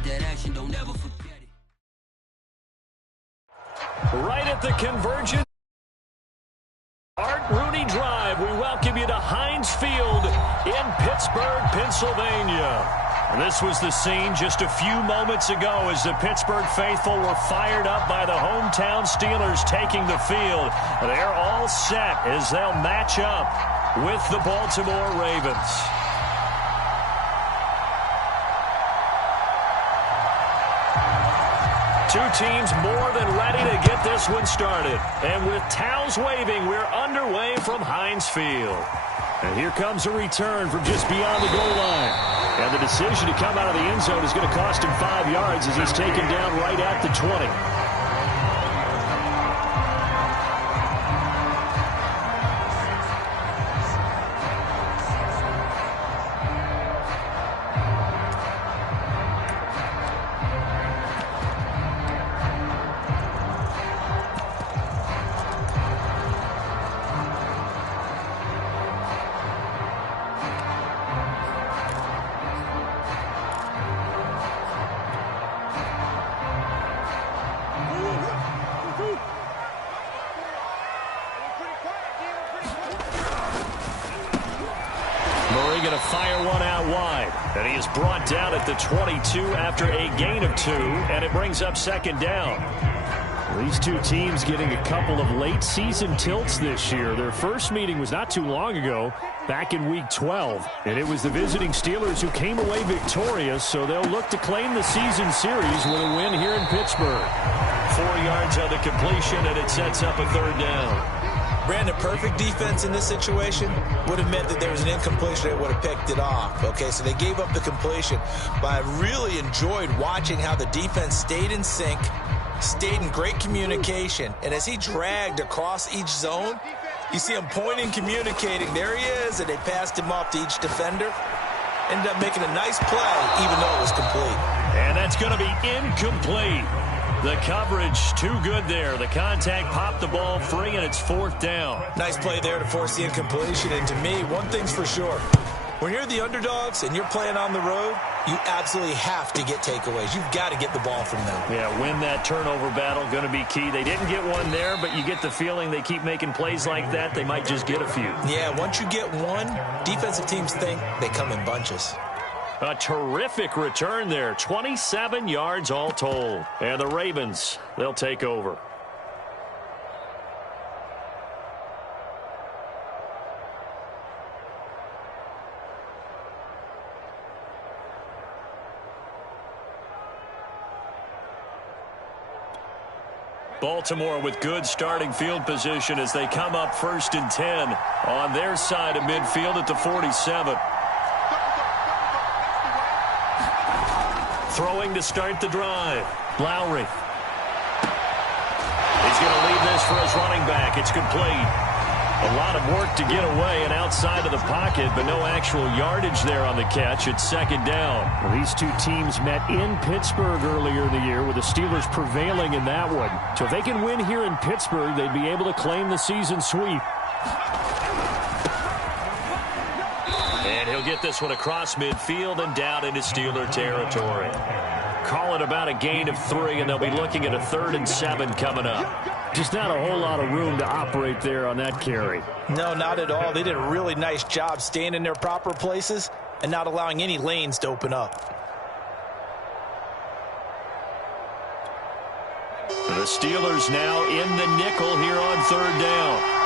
about that action, don't ever forget it. Right at the convergence. Art Rooney Drive. We welcome you to Heinz Field in Pittsburgh, Pennsylvania. And this was the scene just a few moments ago as the Pittsburgh faithful were fired up by the hometown Steelers taking the field. They're all set as they'll match up with the Baltimore Ravens. Two teams more than ready to get this one started. And with towels waving, we're underway from Heinz Field. And here comes a return from just beyond the goal line. And the decision to come out of the end zone is going to cost him 5 yards as he's taken down right at the 20. Going to fire one out wide. And he is brought down at the 22 after a gain of 2, and it brings up second down. These two teams getting a couple of late season tilts this year. Their first meeting was not too long ago, back in week 12. And it was the visiting Steelers who came away victorious, so they'll look to claim the season series with a win here in Pittsburgh. 4 yards on the completion, and it sets up a third down. Brandon, perfect defense in this situation would have meant that there was an incompletion that would have picked it off. Okay, so they gave up the completion, but I really enjoyed watching how the defense stayed in sync, stayed in great communication, and as he dragged across each zone, you see him pointing, communicating. There he is, and they passed him off to each defender. Ended up making a nice play, even though it was complete. And that's going to be incomplete. The coverage too good there. The contact popped the ball free, and it's fourth down. Nice play there to force the incompletion. And to me, one thing's for sure. When you're the underdogs and you're playing on the road, you absolutely have to get takeaways. You've got to get the ball from them. Yeah, win that turnover battle, going to be key. They didn't get one there, but you get the feeling they keep making plays like that, they might just get a few. Yeah, once you get one, defensive teams think they come in bunches. A terrific return there. 27 yards all told. And the Ravens, they'll take over. Baltimore with good starting field position as they come up 1st and 10 on their side of midfield at the 47. Throwing to start the drive. Lowry. He's going to leave this for his running back. It's complete. A lot of work to get away and outside of the pocket, but no actual yardage there on the catch. It's second down. Well, these two teams met in Pittsburgh earlier in the year with the Steelers prevailing in that one. So if they can win here in Pittsburgh, they'd be able to claim the season sweep. And he'll get this one across midfield and down into Steeler territory. Call it about a gain of 3, and they'll be looking at a 3rd and 7 coming up. Just not a whole lot of room to operate there on that carry. No, not at all. They did a really nice job staying in their proper places and not allowing any lanes to open up. The Steelers now in the nickel here on 3rd down.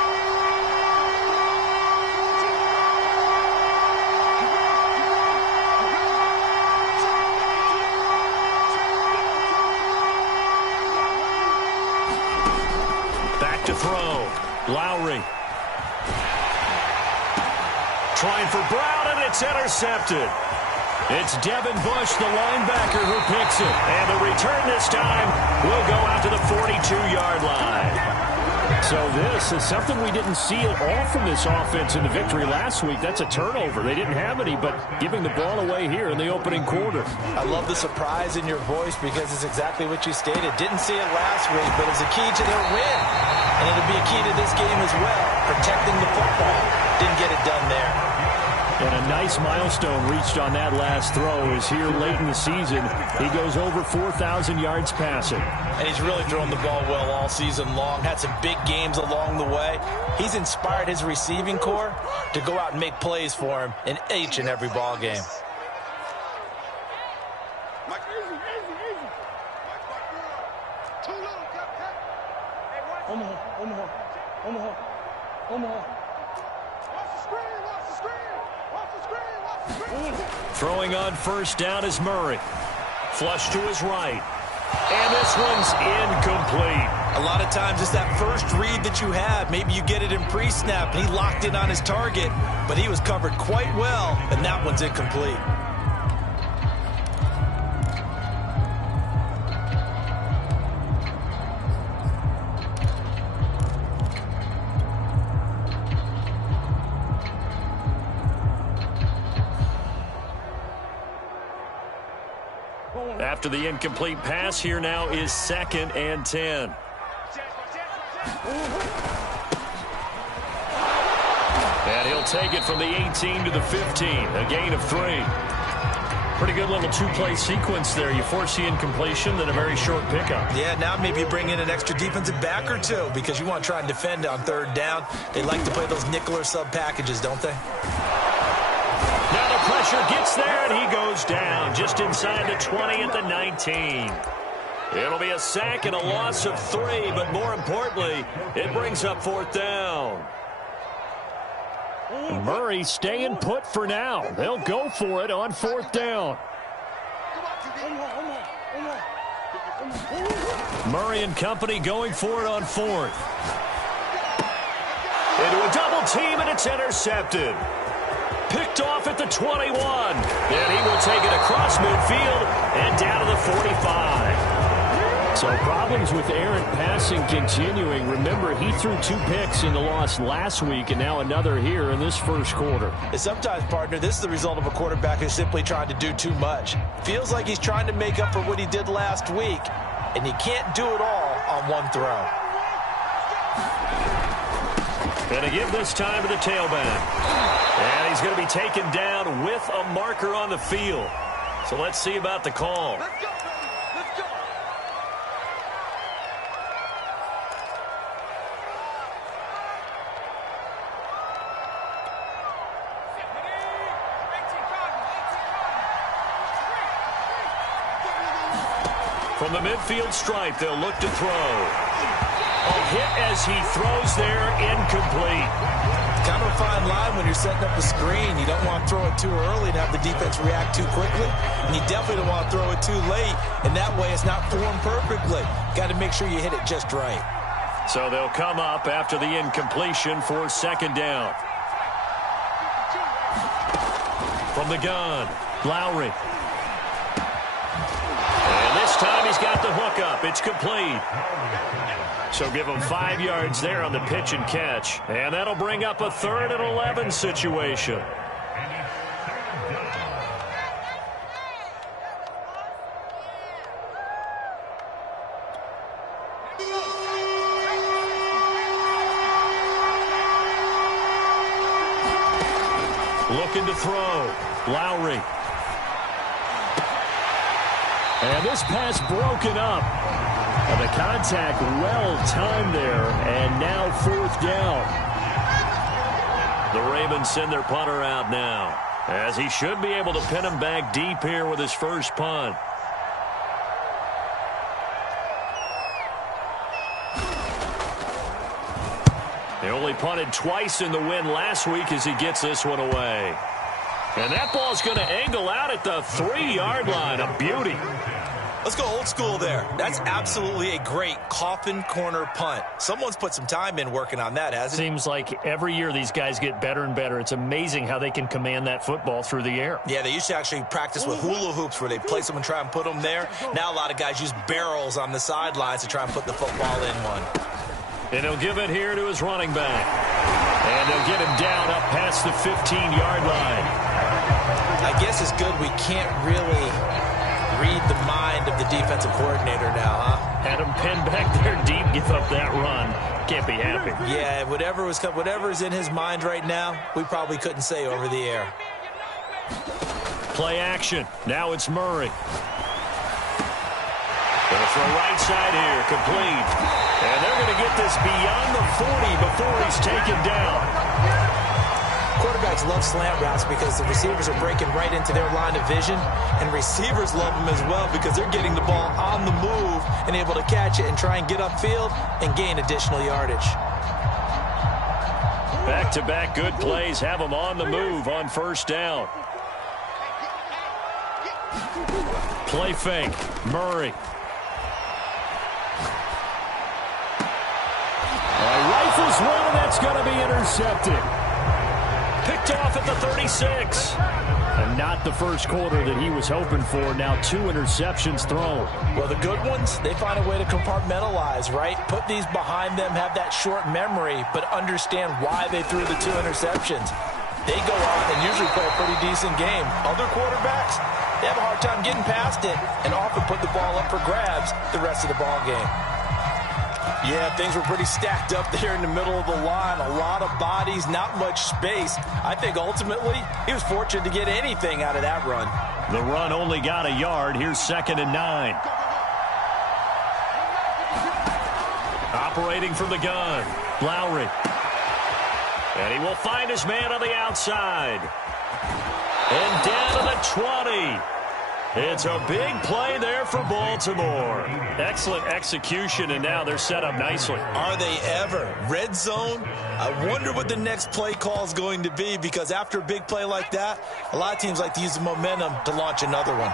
To throw. Lowry. Trying for Brown, and it's intercepted. It's Devin Bush, the linebacker, who picks it. And the return this time will go out to the 42-yard line. So this is something we didn't see at all from this offense in the victory last week. That's a turnover. They didn't have any, but giving the ball away here in the opening quarter. I love the surprise in your voice because it's exactly what you stated. Didn't see it last week, but it's a key to their win. And it'll be a key to this game as well, protecting the football. Didn't get it done there. And a nice milestone reached on that last throw is here late in the season. He goes over 4,000 yards passing. And he's really thrown the ball well all season long. Had some big games along the way. He's inspired his receiving corps to go out and make plays for him in each and every ball game. Throwing on first down is Murray. Flush to his right. And this one's incomplete. A lot of times it's that first read that you have. Maybe you get it in pre-snap, and he locked in on his target, but he was covered quite well, and that one's incomplete. After the incomplete pass, here now is 2nd and 10. And he'll take it from the 18 to the 15, a gain of 3. Pretty good little two-play sequence there. You force the incompletion, then a very short pickup. Yeah, now maybe you bring in an extra defensive back or two because you want to try and defend on 3rd down. They like to play those nickel or sub packages, don't they? Now the pressure gets there, and he goes down just inside the 20 at the 19. It'll be a sack and a loss of 3, but more importantly, it brings up 4th down. Murray staying put for now. They'll go for it on 4th down. Murray and company going for it on 4th. Into a double team, and it's intercepted. Picked off at the 21. And he will take it across midfield and down to the 45. So problems with errant passing continuing. Remember, he threw 2 picks in the loss last week, and now another here in this first quarter. And sometimes, partner, this is the result of a quarterback who's simply trying to do too much. Feels like he's trying to make up for what he did last week, and he can't do it all on one throw. Going to give this time to the tailback. And he's going to be taken down with a marker on the field. So let's see about the call. Let's go. Let's go. From the midfield stripe, they'll look to throw. A hit as he throws there, incomplete. Kind of a fine line when you're setting up a screen. You don't want to throw it too early and have the defense react too quickly. And you definitely don't want to throw it too late. And that way it's not formed perfectly. Got to make sure you hit it just right. So they'll come up after the incompletion for 2nd down. From the gun, Lowry. And this time he's got the hook up. It's complete. So give him 5 yards there on the pitch and catch. And that'll bring up a 3rd and 11 situation. Looking to throw. Lowry. And this pass broken up. And the contact well-timed there, and now 4th down. The Ravens send their punter out now, as he should be able to pin him back deep here with his first punt. He only punted twice in the win last week as he gets this one away. And that ball's going to angle out at the 3-yard line. A beauty. Let's go old school there. That's absolutely a great coffin corner punt. Someone's put some time in working on that, hasn't it? Seems like every year these guys get better and better. It's amazing how they can command that football through the air. Yeah, they used to actually practice with hula hoops where they place them and try and put them there. Now a lot of guys use barrels on the sidelines to try and put the football in one. And he'll give it here to his running back. And they'll get him down up past the 15-yard line. I guess it's good we can't really read the mind mind of the defensive coordinator now, huh? Had him pinned back there deep, give up that run. Can't be happy. Yeah, whatever is in his mind right now, we probably couldn't say over the air. Play action. Now it's Murray. Gonna throw right side here, complete. And they're going to get this beyond the 40 before he's taken down. Quarterbacks love slant routes because the receivers are breaking right into their line of vision, and receivers love them as well because they're getting the ball on the move and able to catch it and try and get upfield and gain additional yardage. Back-to-back good plays have them on the move on first down. Play fake. Murray. Rifles one, and that's going to be intercepted. Picked off at the 36. And not the first quarter that he was hoping for. Now 2 interceptions thrown. Well, the good ones, they find a way to compartmentalize, right? Put these behind them, have that short memory, but understand why they threw the 2 interceptions. They go on and usually play a pretty decent game. Other quarterbacks, they have a hard time getting past it and often put the ball up for grabs the rest of the ball game. Yeah, things were pretty stacked up there in the middle of the line. A lot of bodies, not much space. I think ultimately he was fortunate to get anything out of that run. The run only got a yard. Here's 2nd and 9. Operating from the gun, Lowry. And he will find his man on the outside. And down to the 20. It's a big play there for Baltimore. Excellent execution, and now they're set up nicely. Are they ever? Red zone? I wonder what the next play call is going to be, because after a big play like that, a lot of teams like to use the momentum to launch another one.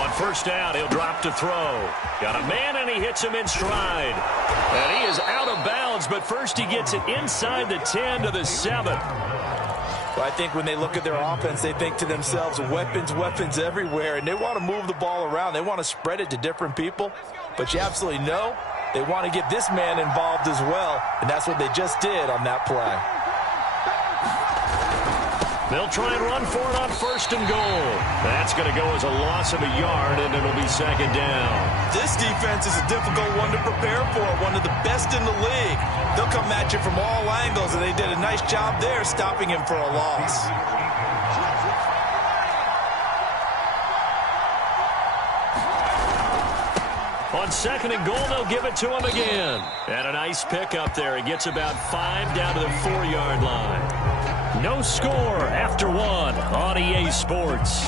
On first down, he'll drop to throw. Got a man, and he hits him in stride. And he is out of bounds, but first he gets it inside the 10 to the 7. Well, I think when they look at their offense, they think to themselves, weapons, weapons everywhere, and they want to move the ball around. They want to spread it to different people, but you absolutely know they want to get this man involved as well, and that's what they just did on that play. They'll try and run for it on 1st and goal. That's going to go as a loss of a yard, and it'll be 2nd down. This defense is a difficult one to prepare for, one of the best in the league. They'll come at you from all angles, and they did a nice job there stopping him for a loss. On 2nd and goal, they'll give it to him again. And a nice pick up there. He gets about 5 down to the 4-yard line. No score after 1 on EA Sports.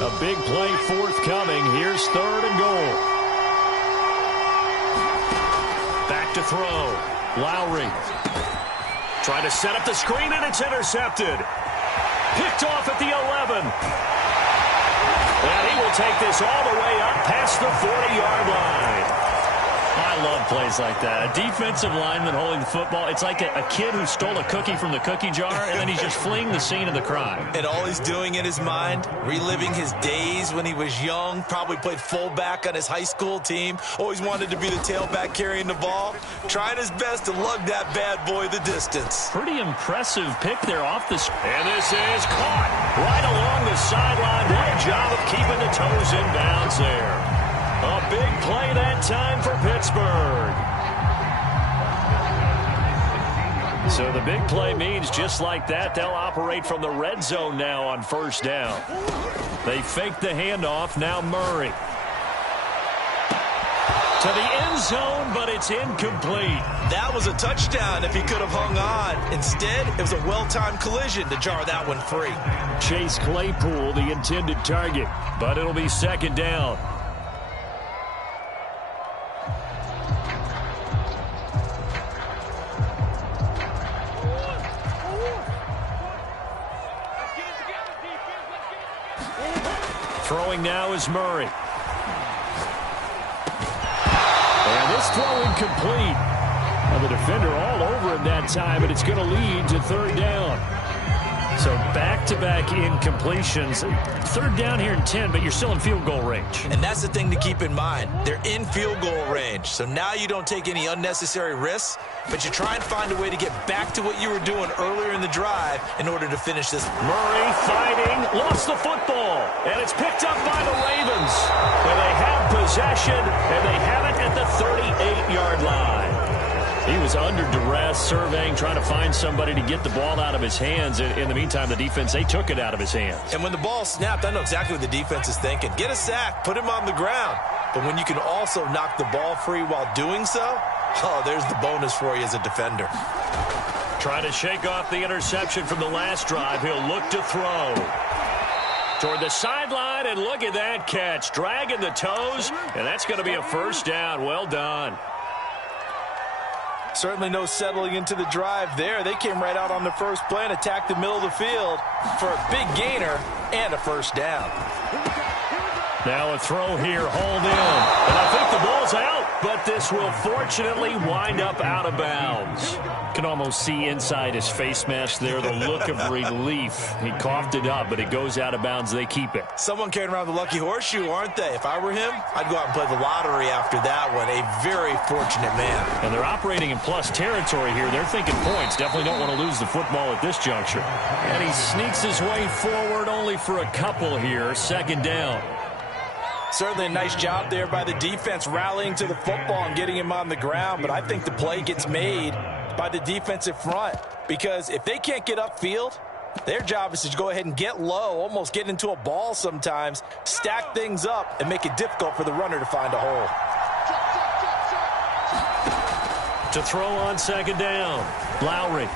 A big play forthcoming. Here's 3rd and goal. Back to throw. Lowry. Trying to set up the screen, and it's intercepted. Picked off at the 11. And he will take this all the way up past the 40-yard line. I love plays like that. A defensive lineman holding the football. It's like a kid who stole a cookie from the cookie jar, and then he's just fleeing the scene of the crime. And all he's doing in his mind, reliving his days when he was young, probably played fullback on his high school team, always wanted to be the tailback carrying the ball, trying his best to lug that bad boy the distance. Pretty impressive pick there off the... And this is caught right along the sideline. What a job of keeping the toes in bounds there. A big play that time for Pittsburgh. So the big play means just like that, they'll operate from the red zone now on 1st down. They fake the handoff. Now Murray. To the end zone, but it's incomplete. That was a touchdown if he could have hung on. Instead, it was a well-timed collision to jar that one free. Chase Claypool, the intended target, but it'll be 2nd down. Throwing now is Murray. And this throw incomplete. Now the defender all over him that time, and it's going to lead to 3rd down. So back-to-back incompletions. Third down here in 10, but you're still in field goal range. And that's the thing to keep in mind. They're in field goal range. So now you don't take any unnecessary risks, but you try and find a way to get back to what you were doing earlier in the drive in order to finish this. Murray fighting, lost the football, and it's picked up by the Ravens. And they have possession, and they have it at the 38-yard line. He was under duress, surveying, trying to find somebody to get the ball out of his hands. In the meantime, the defense, they took it out of his hands. And when the ball snapped, I know exactly what the defense is thinking. Get a sack, put him on the ground. But when you can also knock the ball free while doing so, oh, there's the bonus for you as a defender. Trying to shake off the interception from the last drive. He'll look to throw. Toward the sideline, and look at that catch. Dragging the toes, and that's going to be a first down. Well done. Certainly no settling into the drive there. They came right out on the first play and attacked the middle of the field for a big gainer and a first down. Now a throw here, hauled in. And I think the ball's out, but this will fortunately wind up out of bounds. Can almost see inside his face mask there, the look of relief. He coughed it up, but it goes out of bounds. They keep it. Someone carrying around the lucky horseshoe, aren't they? If I were him, I'd go out and play the lottery after that one. A very fortunate man. And they're operating in plus territory here. They're thinking points. Definitely don't want to lose the football at this juncture. And he sneaks his way forward only for a couple here. Second down. Certainly a nice job there by the defense rallying to the football and getting him on the ground, but I think the play gets made by the defensive front because if they can't get upfield, their job is to go ahead and get low, almost get into a ball sometimes, stack things up, and make it difficult for the runner to find a hole. To throw on second down, Lowry.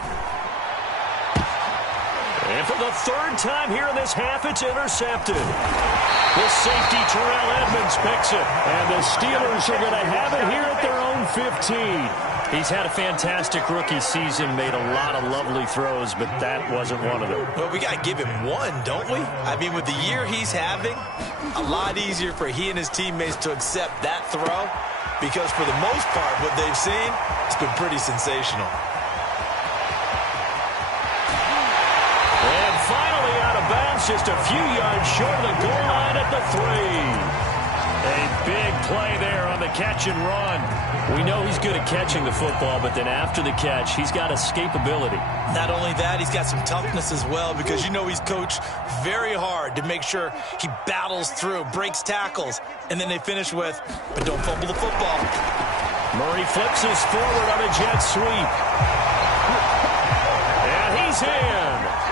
And for the third time here in this half, it's intercepted. The safety, Terrell Edmonds, picks it. And the Steelers are going to have it here at their own 15. He's had a fantastic rookie season, made a lot of lovely throws, but that wasn't one of them. Well, we got to give him one, don't we? I mean, with the year he's having, a lot easier for he and his teammates to accept that throw because for the most part, what they've seen, it's been pretty sensational. And finally out of bounds, just a few yards short of the goal line at the 3. A big play there on the catch and run. We know he's good at catching the football, but then after the catch, he's got escapability. Not only that, he's got some toughness as well because you know he's coached very hard to make sure he battles through, breaks tackles, and then they finish with, but don't fumble the football. Murray flips us forward on a jet sweep. And he's in.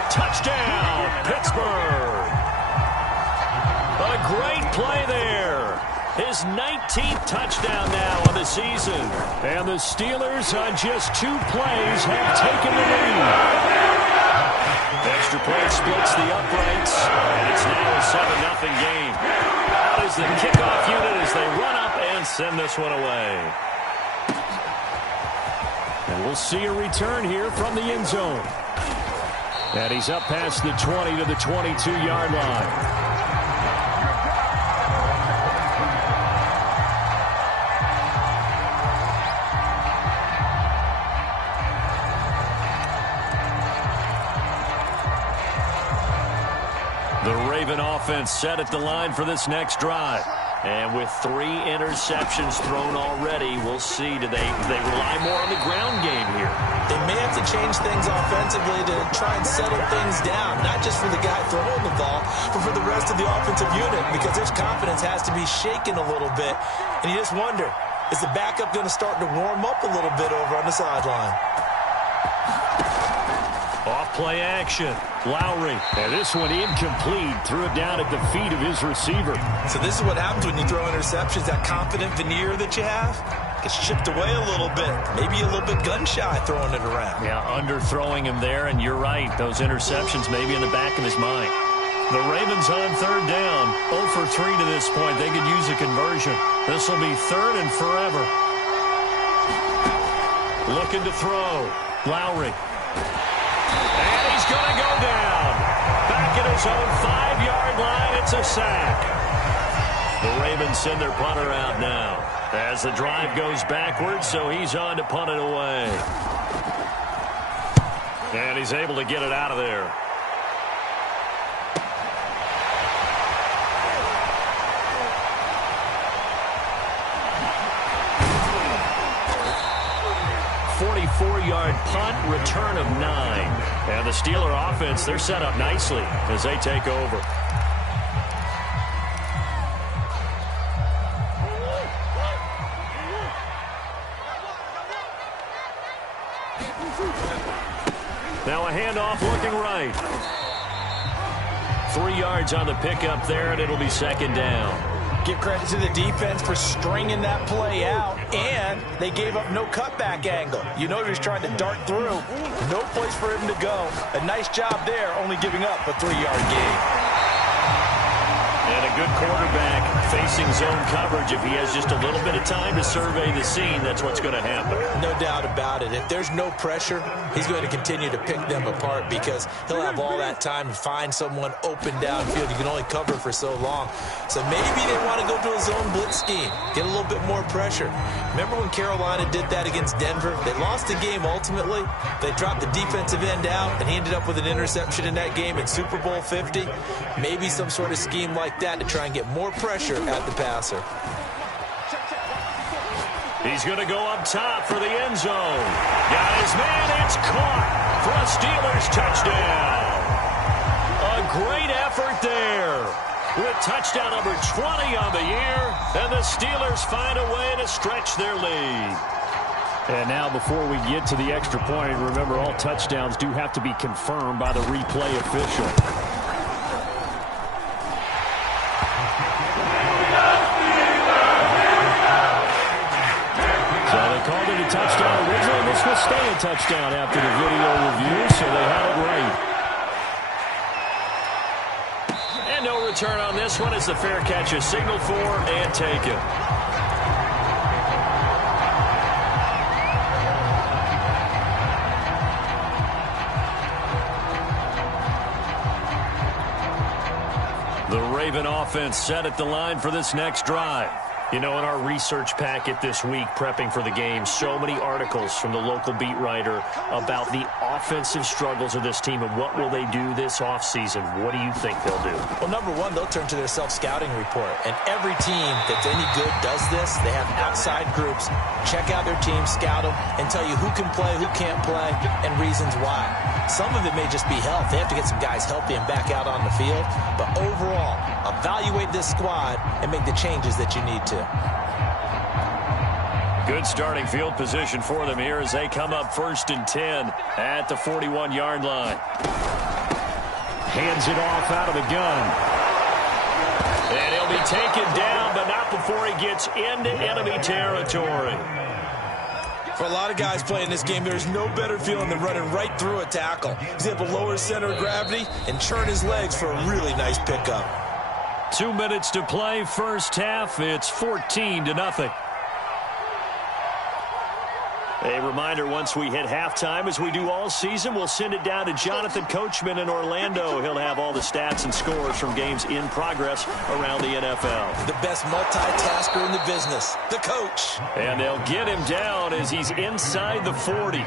Touchdown, Pittsburgh. A great play there. His 19th touchdown now on the season. And the Steelers on just 2 plays have taken the lead. Extra point splits the uprights. And it's now a 7-0 game. Out is the kickoff unit as they run up and send this one away. And we'll see a return here from the end zone. And he's up past the 20 to the 22-yard line. The Raven offense set at the line for this next drive. And with 3 interceptions thrown already, we'll see. Do they rely more on the ground game here? They may have to change things offensively to try and settle things down, not just for the guy throwing the ball, but for the rest of the offensive unit, because their confidence has to be shaken a little bit. And you just wonder, is the backup going to start to warm up a little bit over on the sideline? Off-play action. Lowry. And this one incomplete. Threw it down at the feet of his receiver. So this is what happens when you throw interceptions. That confident veneer that you have gets chipped away a little bit. Maybe a little bit gun-shy throwing it around. Yeah, underthrowing him there, and you're right. Those interceptions may be in the back of his mind. The Ravens on third down. 0 for 3 to this point. They could use a conversion. This will be 3rd and forever. Looking to throw. Lowry. And he's going to go down. Back at his own 5-yard line, it's a sack. The Ravens send their punter out now as the drive goes backwards, so he's on to punt it away. And he's able to get it out of there. 2-yard punt, return of 9. And the Steeler offense, they're set up nicely as they take over. Now a handoff looking right. 3 yards on the pickup there, and it'll be second down. Give credit to the defense for stringing that play out, and they gave up no cutback angle. You know he was trying to dart through. No place for him to go. A nice job there, only giving up a 3-yard gain. And a good quarterback facing zone coverage. If he has just a little bit of time to survey the scene, that's what's going to happen. No doubt about it. If there's no pressure, he's going to continue to pick them apart because he'll have all that time to find someone open downfield. You can only cover for so long. So maybe they want to go to a zone blitz scheme, get a little bit more pressure. Remember when Carolina did that against Denver? They lost the game ultimately. They dropped the defensive end out, and he ended up with an interception in that game in Super Bowl 50. Maybe some sort of scheme like that to try and get more pressure at the passer. He's going to go up top for the end zone. Got his man. It's caught for a Steelers touchdown. A great effort there. With touchdown number 20 on the year, and the Steelers find a way to stretch their lead. And now before we get to the extra point, remember all touchdowns do have to be confirmed by the replay official. So they called it a touchdown originally. This will stay a touchdown after the video review, so they had it right. And no return on this one as the fair catch is signaled for and taken. The Raven offense set at the line for this next drive. You know, in our research packet this week, prepping for the game, so many articles from the local beat writer about the offensive struggles of this team and what will they do this offseason. What do you think they'll do? Well, number one, they'll turn to their self-scouting report. And every team that's any good does this. They have outside groups. Check out their team, scout them, and tell you who can play, who can't play, and reasons why. Some of it may just be health. They have to get some guys healthy and back out on the field. But overall, evaluate this squad and make the changes that you need to. Good starting field position for them here as they come up 1st and 10 at the 41-yard line. Hands it off out of the gun. And he'll be taken down, but not before he gets into enemy territory. For a lot of guys playing this game, there's no better feeling than running right through a tackle. He's able to lower his center of gravity and churn his legs for a really nice pickup. 2 minutes to play, first half. It's 14-0. A reminder, once we hit halftime, as we do all season, we'll send it down to Jonathan Coachman in Orlando. He'll have all the stats and scores from games in progress around the NFL. The best multitasker in the business, the coach. And they'll get him down as he's inside the 40.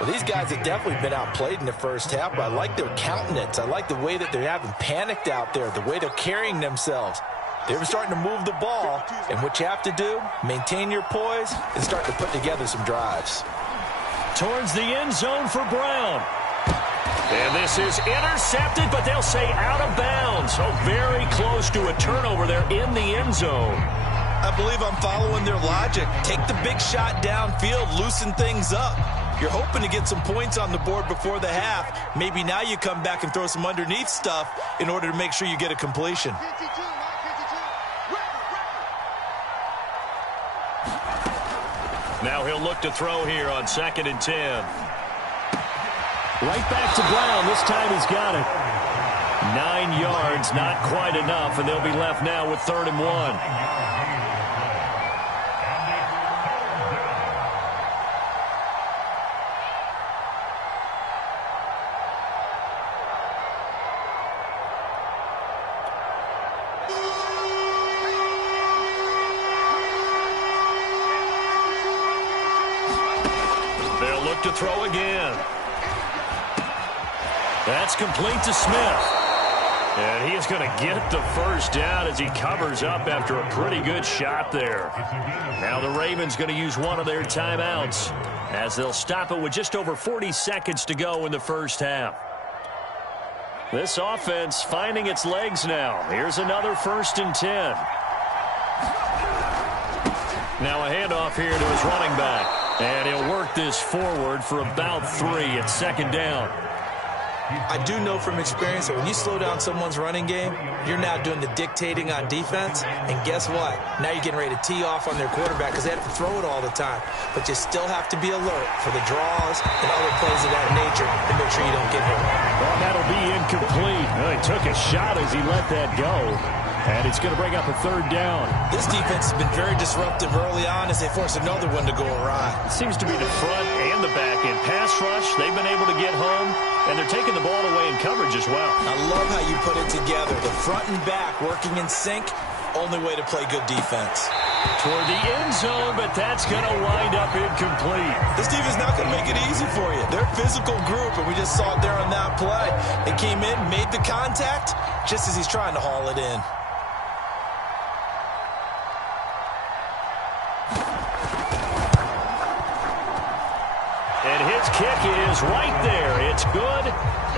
Well, these guys have definitely been outplayed in the first half, but I like their countenance. I like the way that they haven't panicked out there, the way they're carrying themselves. They're starting to move the ball, and what you have to do, maintain your poise and start to put together some drives. Towards the end zone for Brown. And this is intercepted, but they'll say out of bounds. So very close to a turnover there in the end zone. I believe I'm following their logic. Take the big shot downfield, loosen things up. You're hoping to get some points on the board before the half. Maybe now you come back and throw some underneath stuff in order to make sure you get a completion. Now he'll look to throw here on 2nd and 10. Right back to Brown. This time he's got it. 9 yards, not quite enough, and they'll be left now with 3rd and 1. To throw again. That's complete to Smith. And he is going to get the first down as he covers up after a pretty good shot there. Now the Ravens going to use one of their timeouts as they'll stop it with just over 40 seconds to go in the first half. This offense finding its legs now. Here's another 1st and 10. Now a handoff here to his running back. And he'll work this forward for about 3 at 2nd down. I do know from experience that when you slow down someone's running game, you're now doing the dictating on defense. And guess what? Now you're getting ready to tee off on their quarterback because they have to throw it all the time. But you still have to be alert for the draws and other plays of that nature to make sure you don't get hurt. Well, that'll be incomplete. Well, he took a shot as he let that go. And it's going to bring up a 3rd down. This defense has been very disruptive early on as they force another one to go awry. It seems to be the front and the back end. Pass rush, they've been able to get home, and they're taking the ball away in coverage as well. I love how you put it together. The front and back working in sync, only way to play good defense. Toward the end zone, but that's going to wind up incomplete. This defense not going to make it easy for you. They're a physical group, and we just saw it there on that play. They came in, made the contact, just as he's trying to haul it in. And his kick is right there. It's good.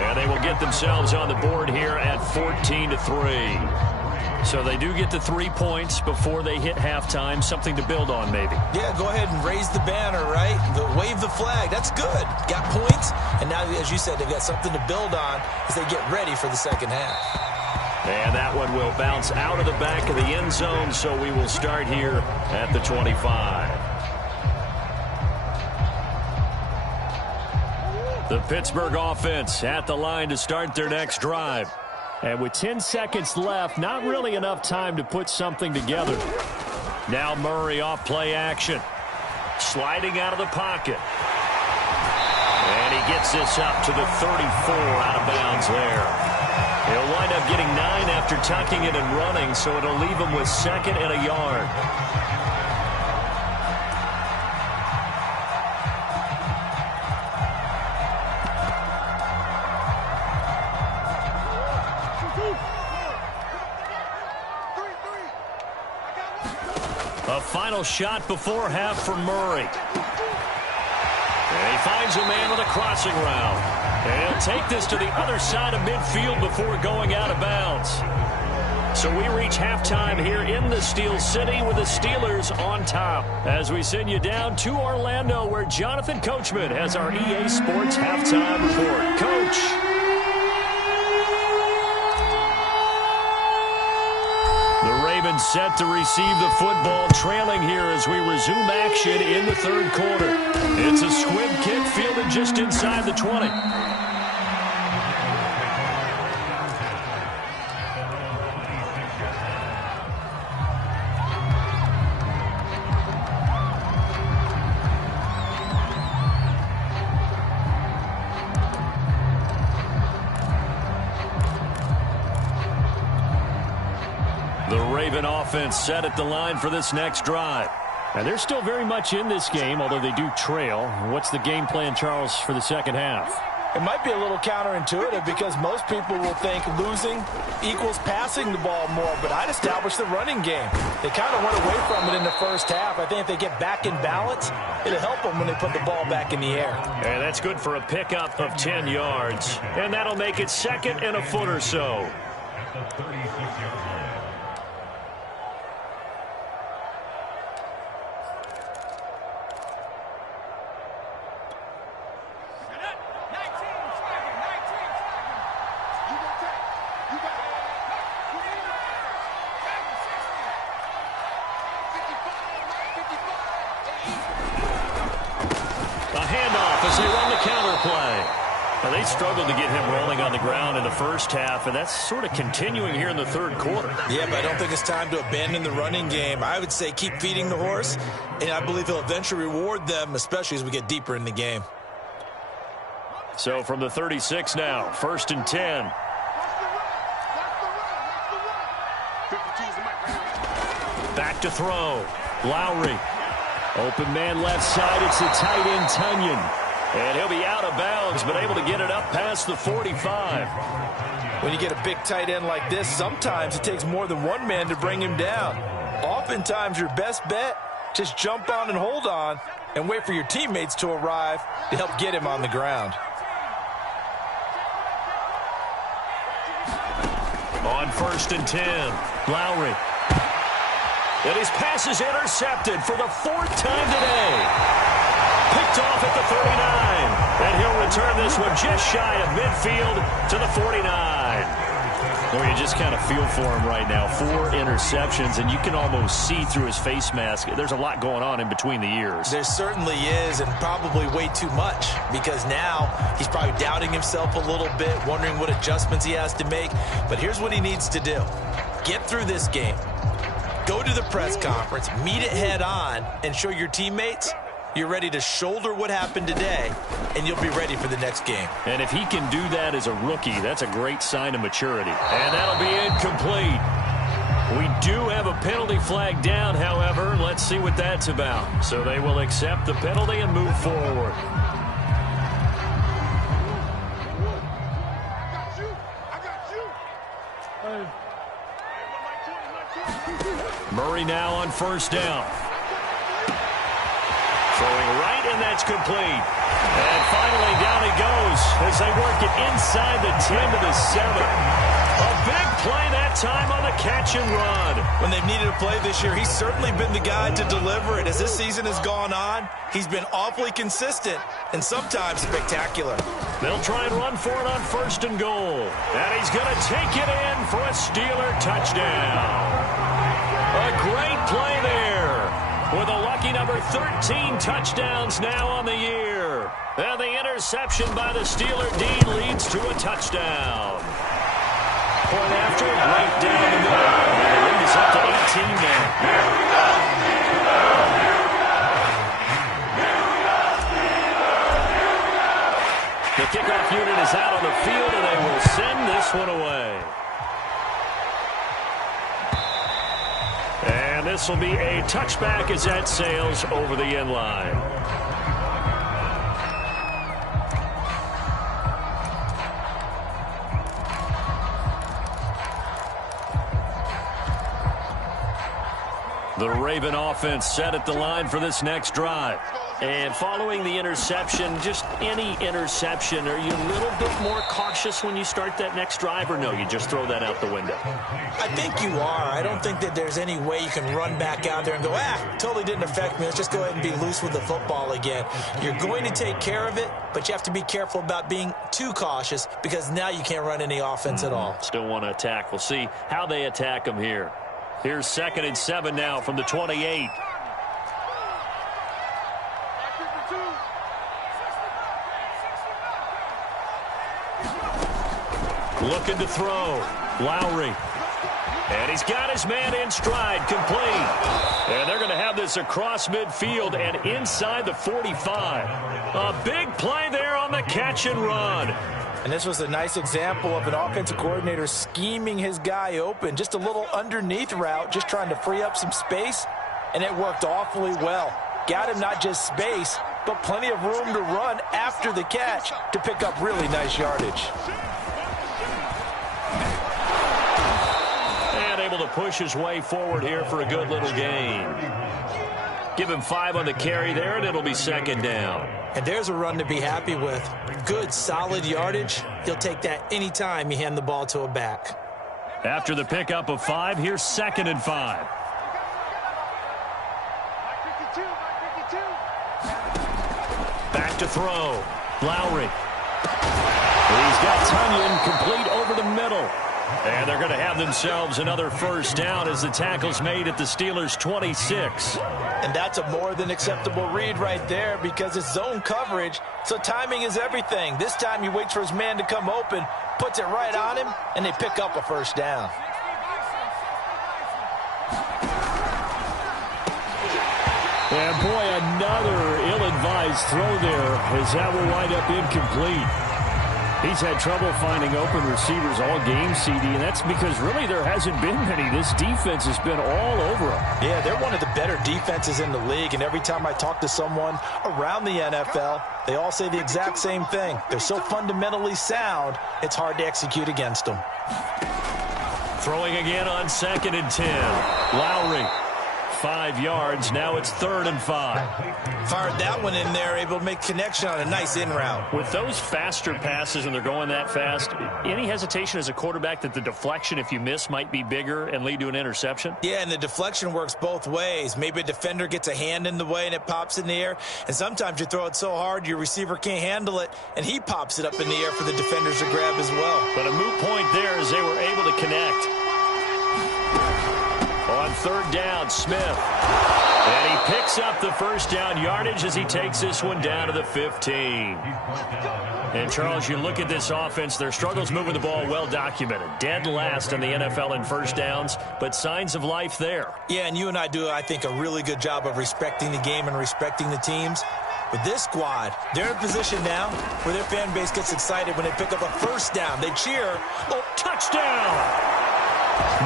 And they will get themselves on the board here at 14-3. So they do get the 3 points before they hit halftime. Something to build on, maybe. Yeah, go ahead and raise the banner, right? Wave the flag. That's good. Got points. And now, as you said, they've got something to build on as they get ready for the second half. And that one will bounce out of the back of the end zone. So we will start here at the 25. The Pittsburgh offense at the line to start their next drive. And with 10 seconds left, not really enough time to put something together. Now Murray off play action. Sliding out of the pocket. And he gets this up to the 34 out of bounds there. He'll wind up getting 9 after tucking it and running, so it'll leave him with 2nd and a yard. A final shot before half for Murray. And he finds a man with a crossing route. And he'll take this to the other side of midfield before going out of bounds. So we reach halftime here in the Steel City with the Steelers on top. As we send you down to Orlando where Jonathan Coachman has our EA Sports halftime report. Coach. The Ravens set to receive the football, trailing here as we resume action in the 3rd quarter. It's a squib kick fielded just inside the 20. The Raven offense set at the line for this next drive. And they're still very much in this game, although they do trail. What's the game plan, Charles, for the second half? It might be a little counterintuitive because most people will think losing equals passing the ball more, but I'd establish the running game. They kind of went away from it in the first half. I think if they get back in balance, it'll help them when they put the ball back in the air. And that's good for a pickup of 10 yards. And that'll make it 2nd and a foot or so. They struggled to get him rolling on the ground in the first half, and that's sort of continuing here in the 3rd quarter. Yeah, but I don't think it's time to abandon the running game. I would say keep feeding the horse, and I believe he'll eventually reward them, especially as we get deeper in the game. So from the 36 now, 1st and 10. Back to throw. Lowry. Open man left side. It's the tight end, Tunyon. And he'll be out of bounds, but able to get it up past the 45. When you get a big tight end like this, sometimes it takes more than one man to bring him down. Oftentimes, your best bet, just jump on and hold on and wait for your teammates to arrive to help get him on the ground. On 1st and 10, Lowry. And his pass is intercepted for the 4th time today. Picked off at the 39. And he'll return this one just shy of midfield to the 49. Well, you just kind of feel for him right now. 4 interceptions, and you can almost see through his face mask. There's a lot going on in between the ears. There certainly is, and probably way too much, because now he's probably doubting himself a little bit, wondering what adjustments he has to make. But here's what he needs to do. Get through this game. Go to the press conference, meet it head on, and show your teammates you're ready to shoulder what happened today, and you'll be ready for the next game. And if he can do that as a rookie, that's a great sign of maturity. And that'll be incomplete. We do have a penalty flag down, however. Let's see what that's about. So they will accept the penalty and move forward. Murray now on 1st down. Throwing right, and that's complete. And finally, down he goes as they work it inside the 10 to the 7. A big play that time on the catch and run. When they've needed a play this year, he's certainly been the guy to deliver it. As this season has gone on, he's been awfully consistent and sometimes spectacular. They'll try and run for it on 1st and goal. And he's going to take it in for a Steeler touchdown. A great play there, with a lucky number 13 touchdowns now on the year. And the interception by the Steeler D leads to a touchdown. Point after, right down the middle. The lead is up to 18 now. The kickoff unit is out on the field, and they will send this one away. And this will be a touchback as that sails over the end line. The Raven offense set at the line for this next drive. And following the interception, just any interception, are you a little bit more cautious when you start that next drive, or no, you just throw that out the window? I think you are. I don't think that there's any way you can run back out there and go, totally didn't affect me. Let's just go ahead and be loose with the football again. You're going to take care of it, but you have to be careful about being too cautious, because now you can't run any offense at all. Still want to attack. We'll see how they attack them here. Here's 2nd and 7 now from the 28. Looking to throw. Lowry. And he's got his man in stride, complete. And they're going to have this across midfield and inside the 45. A big play there on the catch and run. And this was a nice example of an offensive coordinator scheming his guy open. Just a little underneath route, just trying to free up some space. And it worked awfully well. Got him not just space, but plenty of room to run after the catch to pick up really nice yardage. And able to push his way forward here for a good little gain. Give him 5 on the carry there, and it'll be 2nd down. And there's a run to be happy with. Good, solid yardage. He'll take that anytime you hand the ball to a back. After the pickup of 5, here's 2nd and 5. Back to throw. Lowry. He's got Tunyon complete over the middle. And they're going to have themselves another 1st down as the tackle's made at the Steelers' 26. And that's a more than acceptable read right there, because it's zone coverage, so timing is everything. This time he waits for his man to come open, puts it right on him, and they pick up a 1st down. And boy, another ill-advised throw there, as that will wind up incomplete. He's had trouble finding open receivers all game, CD, and that's because really there hasn't been many. This defense has been all over him. Yeah, they're one of the better defenses in the league, and every time I talk to someone around the NFL, they all say the exact same thing. They're so fundamentally sound, it's hard to execute against them. Throwing again on 2nd and 10. Lowry. 5 yards. Now it's 3rd and 5. Fired that one in there, able to make connection on a nice in route. With those faster passes and they're going that fast, any hesitation as a quarterback that the deflection, if you miss, might be bigger and lead to an interception? Yeah, and the deflection works both ways. Maybe a defender gets a hand in the way and it pops in the air. And sometimes you throw it so hard your receiver can't handle it, and he pops it up in the air for the defenders to grab as well. But a moot point there as they were able to connect. On 3rd down, Smith. And he picks up the first down yardage as he takes this one down to the 15. And, Charles, you look at this offense, their struggles moving the ball well documented. Dead last in the NFL in first downs, but signs of life there. Yeah, and you and I do, I think, a really good job of respecting the game and respecting the teams. With this squad, they're in a position now where their fan base gets excited when they pick up a first down. They cheer. Oh, touchdown!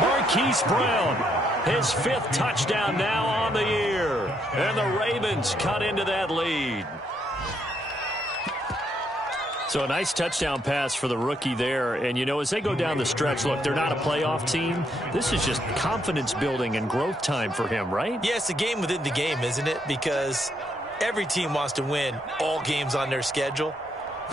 Marquise Brown, his 5th touchdown now on the year. And the Ravens cut into that lead. So a nice touchdown pass for the rookie there. And, you know, as they go down the stretch, look, they're not a playoff team. This is just confidence building and growth time for him, right? Yeah, it's a game within the game, isn't it? Because every team wants to win all games on their schedule.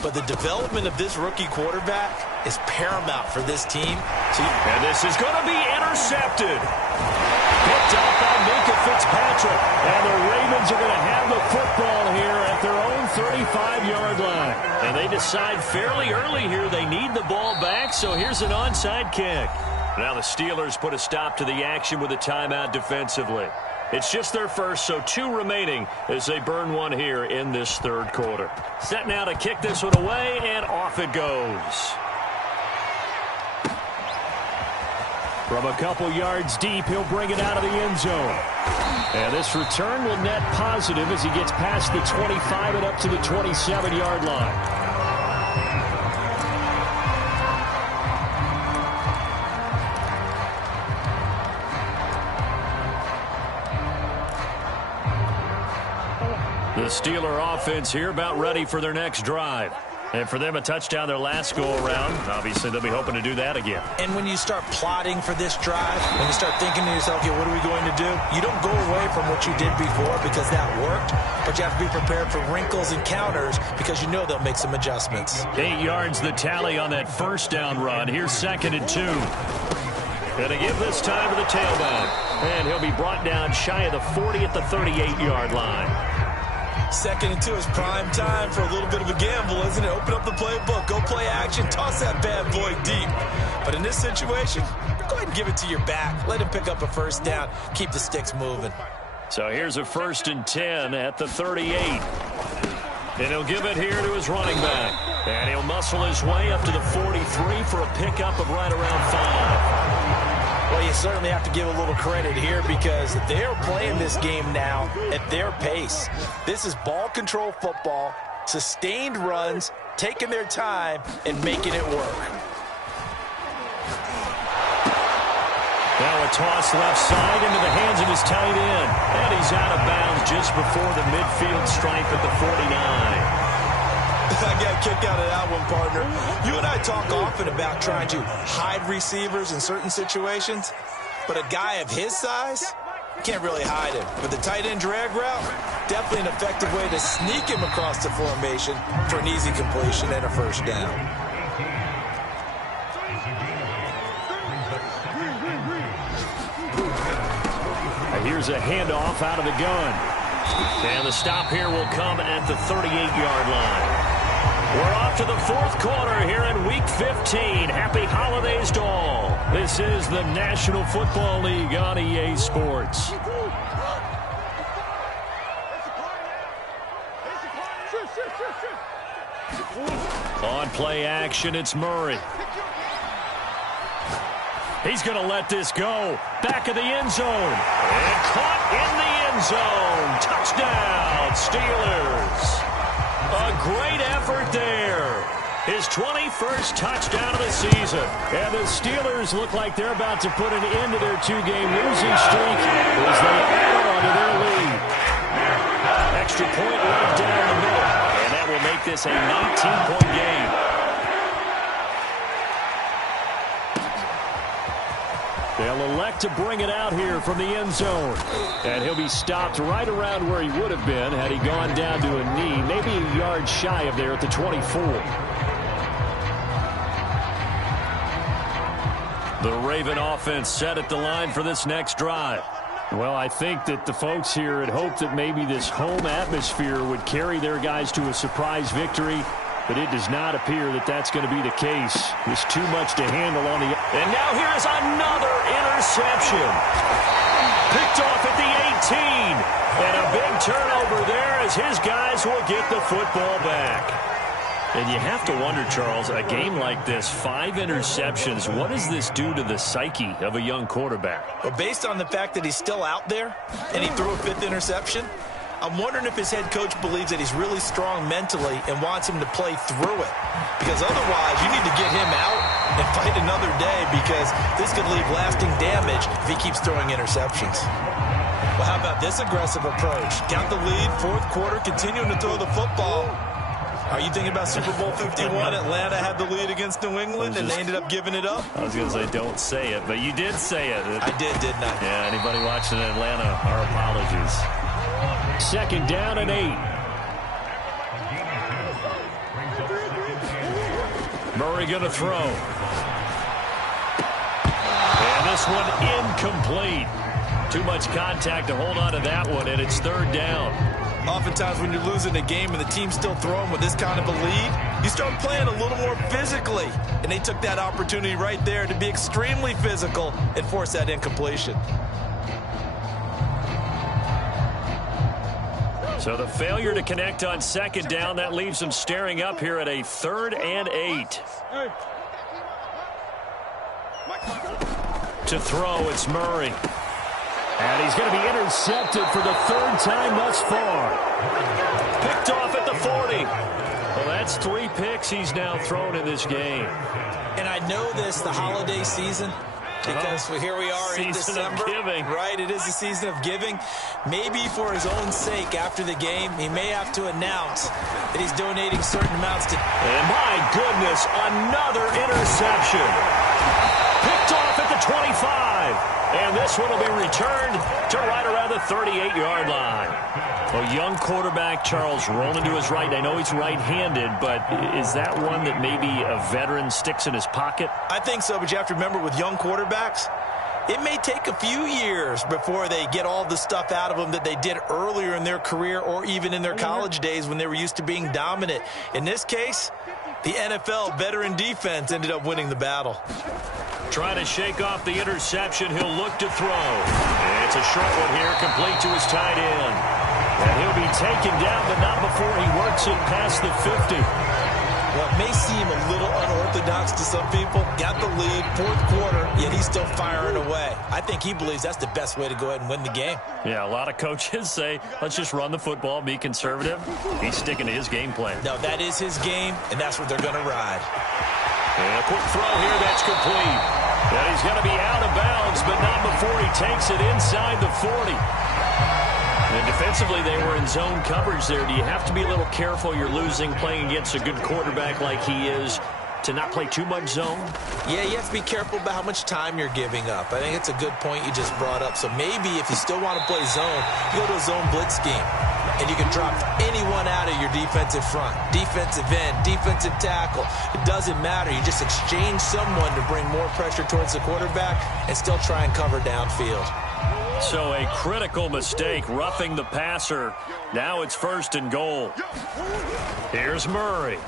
But the development of this rookie quarterback is paramount for this team. And this is going to be intercepted. Picked up by Minka Fitzpatrick. And the Ravens are going to have the football here at their own 35-yard line. And they decide fairly early here they need the ball back, so here's an onside kick. Now the Steelers put a stop to the action with a timeout defensively. It's just their first, so 2 remaining as they burn one here in this 3rd quarter. Set now to kick this one away, and off it goes. From a couple yards deep, he'll bring it out of the end zone. And this return will net positive as he gets past the 25 and up to the 27-yard line. The Steeler offense here about ready for their next drive. And for them, a touchdown their last go-around. Obviously, they'll be hoping to do that again. And when you start plotting for this drive, when you start thinking to yourself, okay, what are we going to do? You don't go away from what you did before because that worked, but you have to be prepared for wrinkles and counters because you know they'll make some adjustments. 8 yards the tally on that first down run. Here's 2nd and 2. Going to give this time to the tailback. And he'll be brought down shy of the 40 at the 38-yard line. 2nd and 2 is prime time for a little bit of a gamble, isn't it? Open up the playbook, go play action, toss that bad boy deep. But in this situation, go ahead and give it to your back. Let him pick up a first down. Keep the sticks moving. So here's a 1st and 10 at the 38. And he'll give it here to his running back. And he'll muscle his way up to the 43 for a pickup of right around 5. Well, you certainly have to give a little credit here because they're playing this game now at their pace. This is ball control football, sustained runs, taking their time, and making it work. Now a toss left side into the hands of his tight end. And he's out of bounds just before the midfield stripe at the 49. I got a kick out of that one, partner. You and I talk often about trying to hide receivers in certain situations, but a guy of his size can't really hide him. With the tight end drag route, definitely an effective way to sneak him across the formation for an easy completion and a first down. Here's a handoff out of the gun. And the stop here will come at the 38-yard line. We're off to the 4th quarter here in Week 15. Happy holidays to all. This is the National Football League on EA Sports. On play action, it's Murray. He's going to let this go. Back of the end zone. And caught in the end zone. Touchdown, Steelers. A great effort there. His 21st touchdown of the season. And the Steelers look like they're about to put an end to their two-game losing streak as they add on to their lead. Extra point right down the middle. And that will make this a 19-point game. They'll elect to bring it out here from the end zone. And he'll be stopped right around where he would have been had he gone down to a knee, maybe a yard shy of there at the 24. The Raven offense set at the line for this next drive. Well, I think that the folks here had hoped that maybe this home atmosphere would carry their guys to a surprise victory, but it does not appear that that's going to be the case. There's too much to handle on the... And now here is another interception. Picked off at the 18. And a big turnover there as his guys will get the football back. And you have to wonder, Charles, a game like this, 5 interceptions, what does this do to the psyche of a young quarterback? Well, based on the fact that he's still out there and he threw a 5th interception, I'm wondering if his head coach believes that he's really strong mentally and wants him to play through it. Because otherwise, you need to get him out and fight another day, because this could leave lasting damage if he keeps throwing interceptions. Well, how about this aggressive approach? Got the lead, 4th quarter, continuing to throw the football. Are you thinking about Super Bowl 51? Atlanta had the lead against New England, and they ended up giving it up? I was going to say, don't say it, but you did say it. I did, didn't I? Yeah, anybody watching Atlanta, our apologies. 2nd down and 8. Murray going to throw. And this one incomplete. Too much contact to hold on to that one, and it's 3rd down. Oftentimes when you're losing a game and the team's still throwing with this kind of a lead, you start playing a little more physically. And they took that opportunity right there to be extremely physical and force that incompletion. So the failure to connect on 2nd down, that leaves them staring up here at a 3rd and 8. To throw, it's Murray. And he's going to be intercepted for the 3rd time thus far. Picked off at the 40. Well, that's 3 picks he's now thrown in this game. And I know this, the holiday season, because here we are in December. Season of giving. Right, it is the season of giving. Maybe for his own sake after the game, he may have to announce that he's donating certain amounts to... And my goodness, another interception. Picked off at the 25. And this one will be returned to right around the 38-yard line. A young quarterback, Charles, rolling to his right. I know he's right-handed, but is that one that maybe a veteran sticks in his pocket? I think so, but you have to remember with young quarterbacks, it may take a few years before they get all the stuff out of them that they did earlier in their career or even in their college days when they were used to being dominant. In this case, the NFL veteran defense ended up winning the battle. Trying to shake off the interception. He'll look to throw. And it's a short one here, complete to his tight end. And he'll be taken down, but not before he works it past the 50. Well, it may seem a little unorthodox to some people. Got the lead, 4th quarter, yet he's still firing away. I think he believes that's the best way to go ahead and win the game. Yeah, a lot of coaches say, let's just run the football, be conservative. He's sticking to his game plan. No, that is his game, and that's what they're going to ride. And a quick throw here, that's complete. And he's going to be out of bounds, but not before he takes it inside the 40. And defensively, they were in zone coverage there. Do you have to be a little careful? You're losing, playing against a good quarterback like he is, to not play too much zone? Yeah, you have to be careful about how much time you're giving up. I think it's a good point you just brought up. So maybe if you still want to play zone, you go to a zone blitz scheme. And you can drop anyone out of your defensive front. Defensive end, defensive tackle. It doesn't matter. You just exchange someone to bring more pressure towards the quarterback and still try and cover downfield. So a critical mistake, roughing the passer. Now it's 1st and goal. Here's Murray.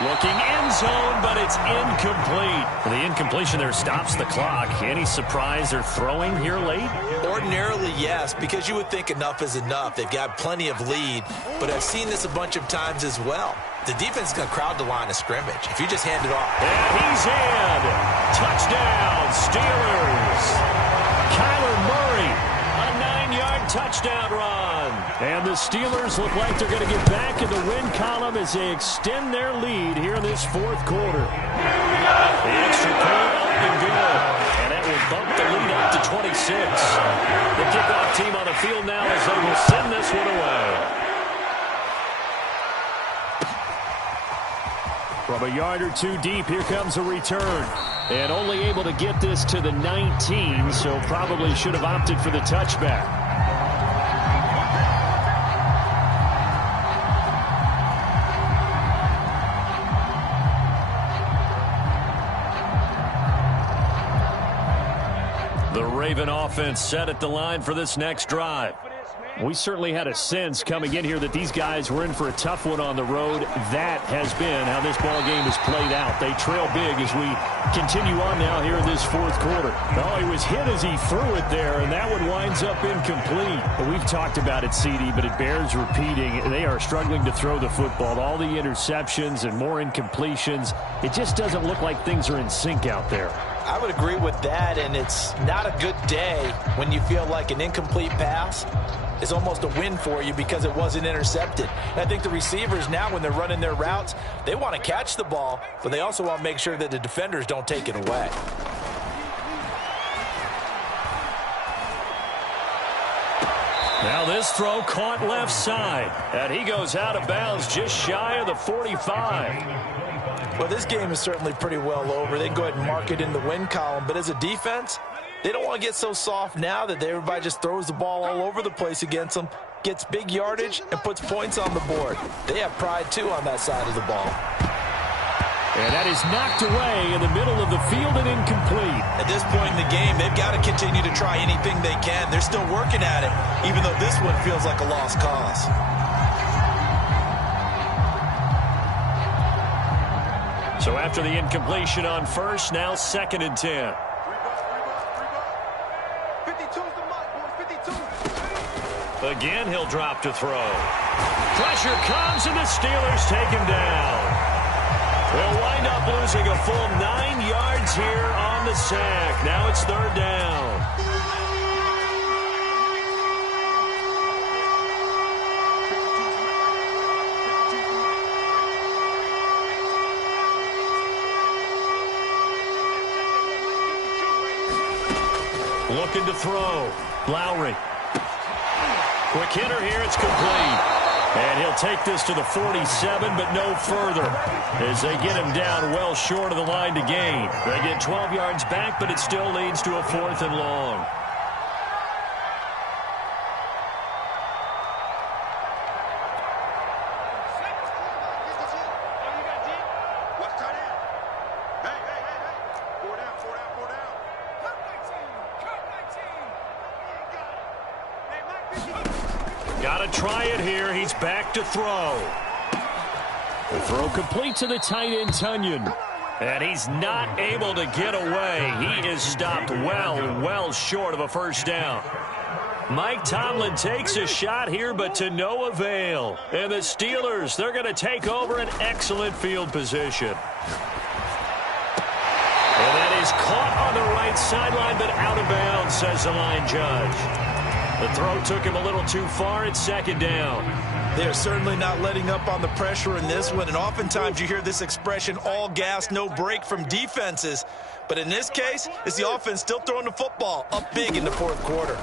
Looking in zone, but it's incomplete. The incompletion there stops the clock. Any surprise they're throwing here late? Ordinarily, yes, because you would think enough is enough. They've got plenty of lead, but I've seen this a bunch of times as well. The defense is going to crowd the line of scrimmage. If you just hand it off. And he's in. Touchdown, Steelers. Kyler Murray, a 9-yard touchdown run. And the Steelers look like they're going to get back in the win column as they extend their lead here in this fourth quarter. The extra point up and good. And that will bump the lead up to 26. The kickoff team on the field now as they will send this one away. From a yard or two deep, here comes a return. And only able to get this to the 19, so probably should have opted for the touchback. The Raven offense set at the line for this next drive. We certainly had a sense coming in here that these guys were in for a tough one on the road. That has been how this ball game has played out. They trail big as we continue on now here in this fourth quarter. Oh, he was hit as he threw it there, and that one winds up incomplete. We've talked about it, CD, but it bears repeating. They are struggling to throw the football. All the interceptions and more incompletions. It just doesn't look like things are in sync out there. I would agree with that, and it's not a good day when you feel like an incomplete pass is almost a win for you because it wasn't intercepted. And I think the receivers now, when they're running their routes, they want to catch the ball, but they also want to make sure that the defenders don't take it away. Now this throw caught left side, and he goes out of bounds just shy of the 45. Well, this game is certainly pretty well over. They can go ahead and mark it in the win column, but as a defense, they don't want to get so soft now that everybody just throws the ball all over the place against them, gets big yardage, and puts points on the board. They have pride, too, on that side of the ball. And that is knocked away in the middle of the field and incomplete. At this point in the game, they've got to continue to try anything they can. They're still working at it, even though this one feels like a lost cause. So after the incompletion on first, now 2nd and 10. Again, he'll drop to throw. Pressure comes, and the Steelers take him down. They'll wind up losing a full 9 yards here on the sack. Now it's 3rd down. Looking to throw. Lowry. Quick hitter here. It's complete. And he'll take this to the 47, but no further as they get him down well short of the line to gain. They get 12 yards back, but it still leads to a 4th and long. Got to try it here. He's back to throw. The throw complete to the tight end, Tunyon. And he's not able to get away. He is stopped well short of a 1st down. Mike Tomlin takes a shot here, but to no avail. And the Steelers, they're going to take over an excellent field position. And that is caught on the right sideline, but out of bounds, says the line judge. The throw took him a little too far. It's 2nd down. They're certainly not letting up on the pressure in this one, and oftentimes you hear this expression, all gas, no break from defenses. But in this case, it's the offense still throwing the football up big in the 4th quarter.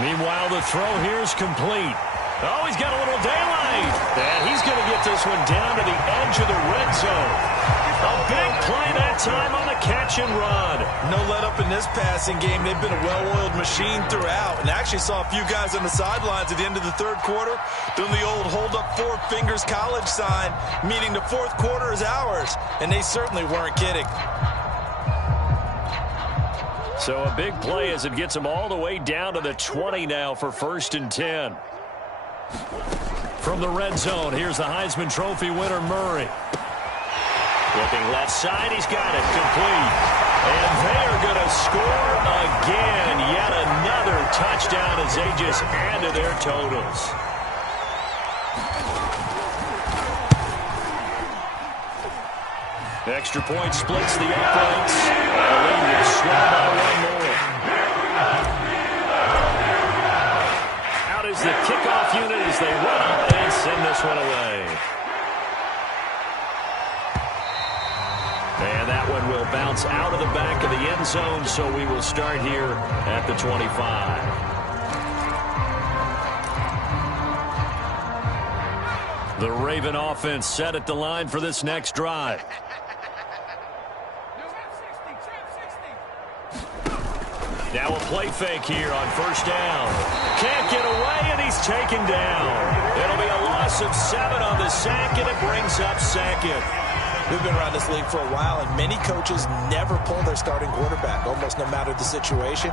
Meanwhile, the throw here is complete. Oh, he's got a little daylight. And he's going to get this one down to the edge of the red zone. A big play that time on the catch and run. No let up in this passing game. They've been a well-oiled machine throughout. And actually saw a few guys on the sidelines at the end of the 3rd quarter doing the old hold up 4 fingers college sign, meaning the 4th quarter is ours. And they certainly weren't kidding. So a big play as it gets them all the way down to the 20 now for 1st and 10. From the red zone, here's the Heisman Trophy winner, Murray. Looking left side, he's got it complete. And they are going to score again. Yet another touchdown as they just add to their totals. Extra point splits the uprights. The lead will swell by 1 more. the kickoff unit as they run up and send this one away. And that one will bounce out of the back of the end zone, so we will start here at the 25. The Raven offense set at the line for this next drive. Now a play fake here on first down. Can't get away, and he's taken down. It'll be a loss of 7 on the sack, and it brings up second. We've been around this league for a while, and many coaches never pull their starting quarterback, almost no matter the situation.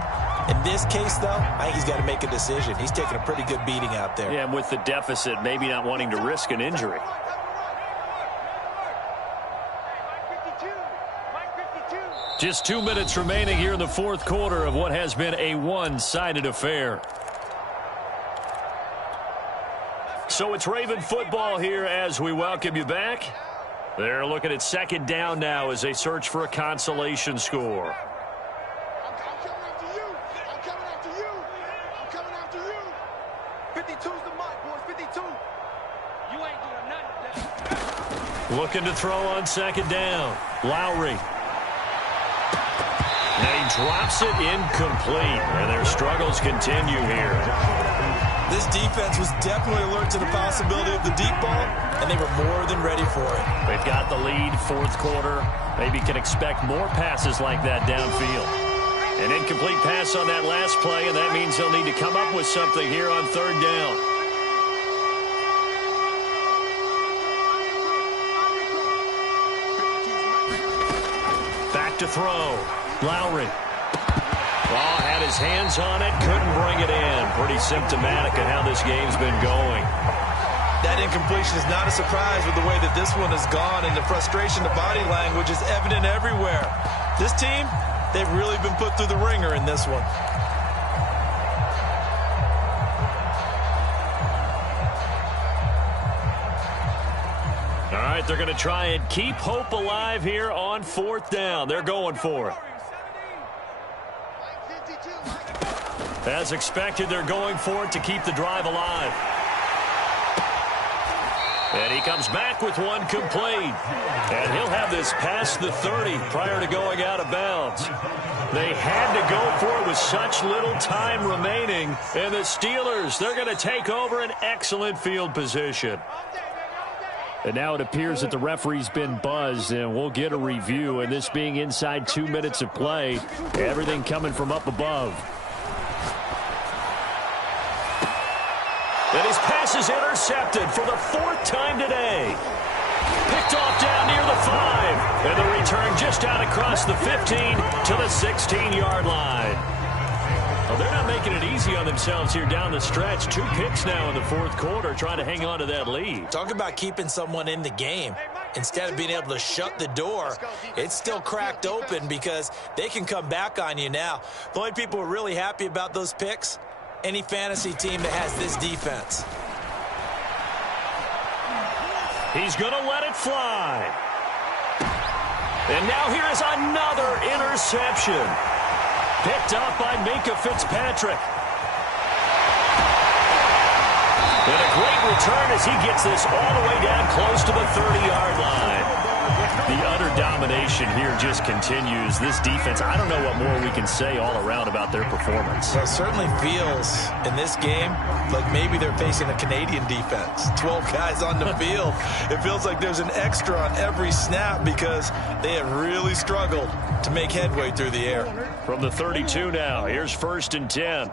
In this case, though, I think he's got to make a decision. He's taking a pretty good beating out there. Yeah, and with the deficit, maybe not wanting to risk an injury. Just 2 minutes remaining here in the fourth quarter of what has been a one-sided affair. So it's Raven football here as we welcome you back. They're looking at second down now as they search for a consolation score. I'm coming after you. I'm coming after you. I'm coming after you. 52's the mark, boys. 52. You ain't doing nothing. Looking to throw on second down. Lowry. And he drops it incomplete, and their struggles continue here. This defense was definitely alert to the possibility of the deep ball, and they were more than ready for it. They've got the lead, fourth quarter. Maybe can expect more passes like that downfield. An incomplete pass on that last play, and that means they'll need to come up with something here on third down. Back to throw. Lowry. Oh, had his hands on it, couldn't bring it in. Pretty symptomatic of how this game's been going. That incompletion is not a surprise with the way that this one has gone, and the frustration, the body language is evident everywhere. This team, they've really been put through the ringer in this one. All right, they're going to try and keep hope alive here on fourth down. They're going for it. As expected, they're going for it to keep the drive alive. And he comes back with one complete. And he'll have this past the 30 prior to going out of bounds. They had to go for it with such little time remaining. And the Steelers, they're going to take over an excellent field position. And now it appears that the referee's been buzzed, and we'll get a review. And this being inside 2 minutes of play, everything coming from up above. And his pass is intercepted for the fourth time today. Picked off down near the 5. And the return just out across the 15 to the 16-yard line. Well, they're not making it easy on themselves here down the stretch. 2 picks now in the fourth quarter trying to hang on to that lead. Talk about keeping someone in the game. Instead of being able to shut the door, it's still cracked open because they can come back on you now. The only people who are really happy about those picks, any fantasy team that has this defense. He's going to let it fly. And now here is another interception. Picked up by Minka Fitzpatrick. And a great return as he gets this all the way down close to the 30-yard line. The utter domination here just continues. This defense, I don't know what more we can say all around about their performance. Well, it certainly feels in this game like maybe they're facing a Canadian defense. 12 guys on the field. It feels like there's an extra on every snap because they have really struggled to make headway through the air. From the 32 now, here's first and 10.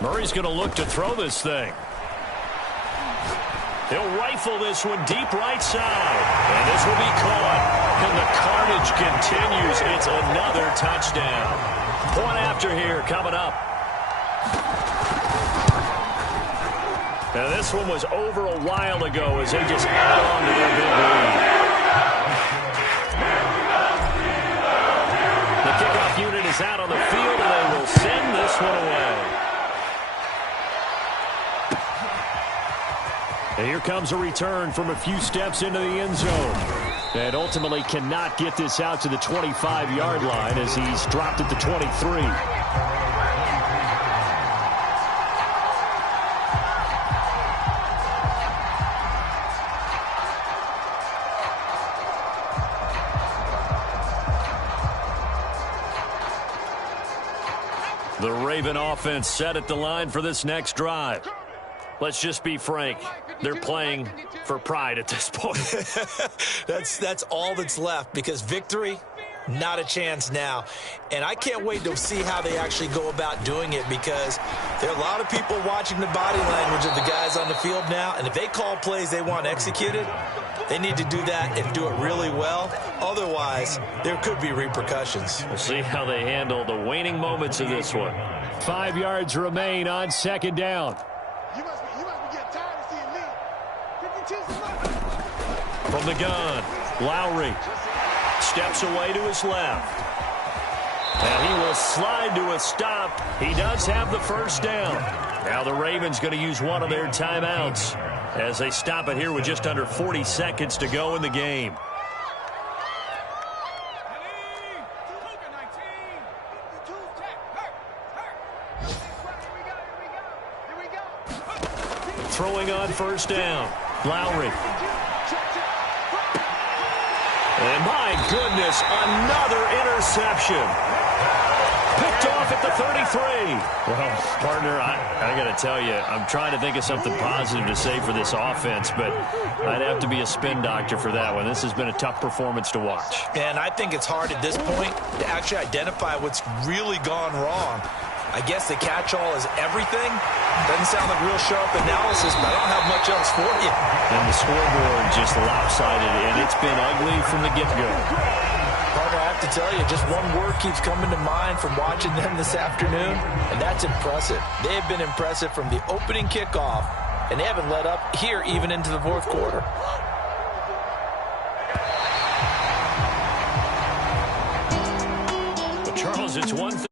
Murray's going to look to throw this thing. He'll rifle this one deep right side. And this will be caught. And the carnage continues. It's another touchdown. Point after here coming up. Now this one was over a while ago as they just add on to their big lead. The kickoff unit is out on the field, and they will send this one away. And here comes a return from a few steps into the end zone. And ultimately cannot get this out to the 25-yard line as he's dropped at the 23. The Raven offense set at the line for this next drive. Let's just be frank. They're playing for pride at this point. That's all that's left, because victory, not a chance now. And I can't wait to see how they actually go about doing it, because there are a lot of people watching the body language of the guys on the field now, and if they call plays they want executed, they need to do that and do it really well. Otherwise, there could be repercussions. We'll see how they handle the waning moments of this one. 5 yards remain on second down. You must be getting tired of seeing me. 52's the money. From the gun, Lowry steps away to his left. And he will slide to a stop. He does have the first down. Now the Ravens going to use one of their timeouts as they stop it here with just under 40 seconds to go in the game. Throwing on first down, Lowry. And my goodness, another interception. Picked off at the 33. Well, partner, I got to tell you, I'm trying to think of something positive to say for this offense, but I'd have to be a spin doctor for that one. This has been a tough performance to watch. And I think it's hard at this point to actually identify what's really gone wrong. I guess the catch-all is everything. Doesn't sound like real sharp analysis, but I don't have much else for you. And the scoreboard just lopsided, and it's been ugly from the get-go. Partner, I have to tell you, just one word keeps coming to mind from watching them this afternoon, and that's impressive. They have been impressive from the opening kickoff, and they haven't let up here even into the fourth quarter. But Charles, it's one thing.